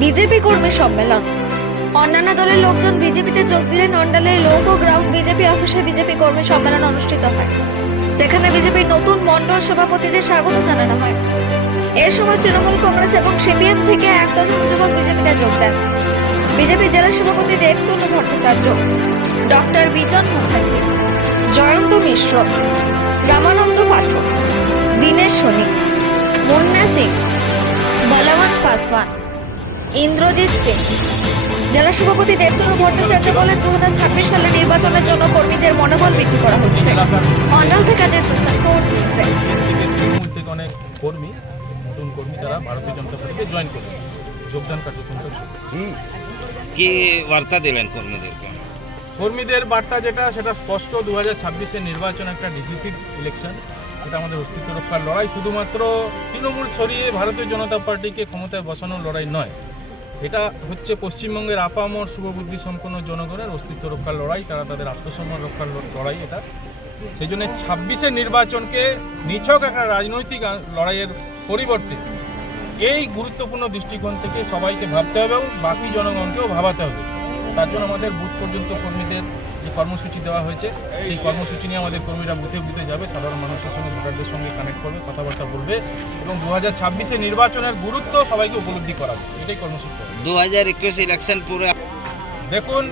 BJP কর্মী সম্মেলন। অন্যান্য দলের লোকজন বিজেপিতে যোগ দিলেন অন্ডালে লোক ও গ্রাউন্ড বিজেপি অফিসে বিজেপি কর্মী সম্মেলন অনুষ্ঠিত হয়, যেখানে বিজেপির নতুন মণ্ডল সভাপতিদের স্বাগত জানানো হয়। এ সময় তৃণমূল কংগ্রেস এবং সিপিএম থেকে এক ডজন যুবক বিজেপিতে যোগ দেন। বিজেপি জেলা সভাপতি দেবতনু ভট্টাচার্য, ডক্টর বিজন মুখার্জি। জয়ন্ত মিশ্র রামানন্দ পাঠক দীনেশ সোনি মুন্না সিং বলবন্ত পাসওয়ান ইন্দ্রজিৎ সিং। জেলা সভাপতি দেবতনু ভট্টাচার্য বলেন দু হাজার ছাব্বিশ সালে নির্বাচনের জন্য কর্মীদের মনোবল বৃদ্ধি করা হচ্ছে। অন্ডাল থেকে থেকে অনেক কর্মী নতুন কর্মী তারা ভারতীয় জনতা পার্টিতে জয়েন করবে। যোগদান কার্যক্রম করছে। কি বার্তা দিলেন কর্মীদেরকে? কর্মীদের বার্তা যেটা, সেটা স্পষ্ট। দু হাজার ছাব্বিশের নির্বাচন একটা ডিসিসিভ ইলেকশন, এটা আমাদের অস্তিত্ব রক্ষার লড়াই। শুধুমাত্র তৃণমূল ছড়িয়ে ভারতীয় জনতা পার্টিকে ক্ষমতায় বসানোর লড়াই নয়, এটা হচ্ছে পশ্চিমবঙ্গের আপামর শুভবুদ্ধি সম্পন্ন জনগণের অস্তিত্ব রক্ষার লড়াই, তারা তাদের আত্মসম্মান রক্ষার লড়াই এটা। সেই জন্য ছাব্বিশের নির্বাচনকে নিছক একটা রাজনৈতিক লড়াইয়ের পরিবর্তে এই গুরুত্বপূর্ণ দৃষ্টিকোণ থেকে সবাইকে ভাবতে হবে এবং বাকি জনগণকেও ভাবাতে হবে। তার জন্য আমাদের বুথ পর্যন্ত কর্মীদের যে কর্মসূচি দেওয়া হয়েছে সেই কর্মসূচি নিয়ে আমাদের কর্মীরা বুথে বুথে যাবে। সাধারণ মানুষের সঙ্গে ভোটারদের সঙ্গে কানেক্ট করবে কথাবার্তা বলবে এবং দু হাজার ছাব্বিশে নির্বাচনের গুরুত্ব সবাইকে উপলব্ধি করাবে। এটাই কর্মসূচি। দু হাজার একুশ ইলেকশন পুরো দেখুন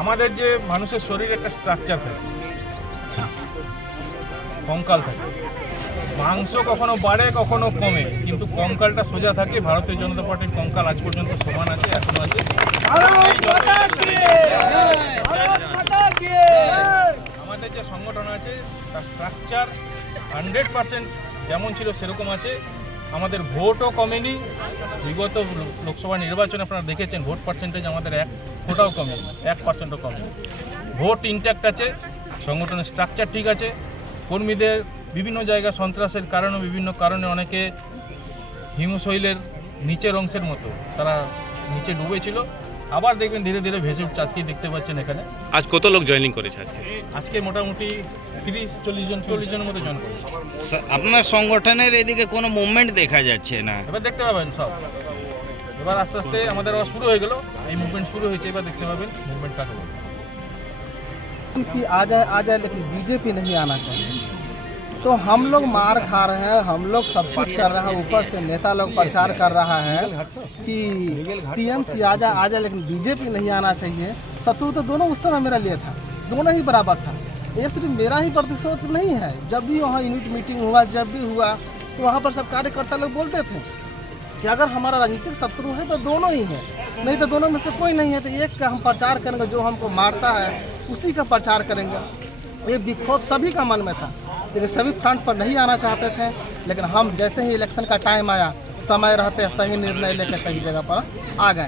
আমাদের যে মানুষের শরীরে একটা স্ট্রাকচার থাকে কঙ্কাল থাকে। মাংস কখনো বাড়ে কখনো কমে কিন্তু কঙ্কালটা সোজা থাকে। ভারতীয় জনতা পার্টির কঙ্কাল আজ পর্যন্ত সমান আছে এখনও আছে আমাদের যে সংগঠন আছে তার স্ট্রাকচার হান্ড্রেড পার্সেন্ট যেমন ছিল, সেরকম আছে। আমাদের ভোটও কমেনি। বিগত লোকসভা নির্বাচনে আপনারা দেখেছেন ভোট পার্সেন্টেজ আমাদের এক ফোটাও কমেনি, এক পার্সেন্টও কমেনি। ভোট ইনট্যাক্ট আছে, সংগঠনের স্ট্রাকচার ঠিক আছে। কর্মীদের বিভিন্ন জায়গা সন্ত্রাসের কারণে, বিভিন্ন কারণে অনেকে হিমশৈলের নিচের অংশের মতো, তারা নিচে ডুবেছিল। আবার দেখবেন ধীরে ধীরে ভেসে উঠছে আজকেই দেখতে পাচ্ছেন এখানে আজ কত লোক জয়েনিং করেছে আজকে আজকে মোটামুটি তিরিশ চল্লিশ জন চল্লিশ জনের মতো জয়েন করেছে স- আপনার সংগঠনের এদিকে কোনো মুভমেন্ট দেখা যাচ্ছে না এবার দেখতে পাবেন সব এবার আস্তে আস্তে আমাদের আবার শুরু হয়ে গেল এই মুভমেন্ট শুরু হয়েছে এবার দেখতে পাবেন মুভমেন্ট কাকে বলে सी आ जाए आ जाए लेकिन बीजेपी नहीं आना चाहिए तो हम लोग मार खा रहे हैं, हम लोग सब कुछ कर रहे हैं, ऊपर से नेता लोग प्रचार कर रहा है कि टीएमसी आ जाए आ जाए लेकिन बीजेपी नहीं आना चाहिए। शत्रु तो दोनों उस समय मेरा लिए था, दोनों ही बराबर था। ये सिर्फ़ मेरा ही प्रतिशोध नहीं है। जब भी वहाँ यूनिट मीटिंग हुआ, जब भी हुआ तो वहाँ पर सब कार्यकर्ता लोग बोलते थे कि अगर हमारा राजनीतिक शत्रु है तो दोनों ही है। नहीं तो दोनों में से कोई नहीं है तो एक का हम प्रचार करेंगे, जो हमको मारता है, उसी का प्रचार करेंगे। ये विक्षोभ सभी का मन में था। लेकिन सभी फ्रंट पर नहीं आना चाहते थे, लेकिन हम जैसे ही इलेक्शन का टाइम आया, समय रहते सही निर्णय लेकर सही जगह पर आ गए।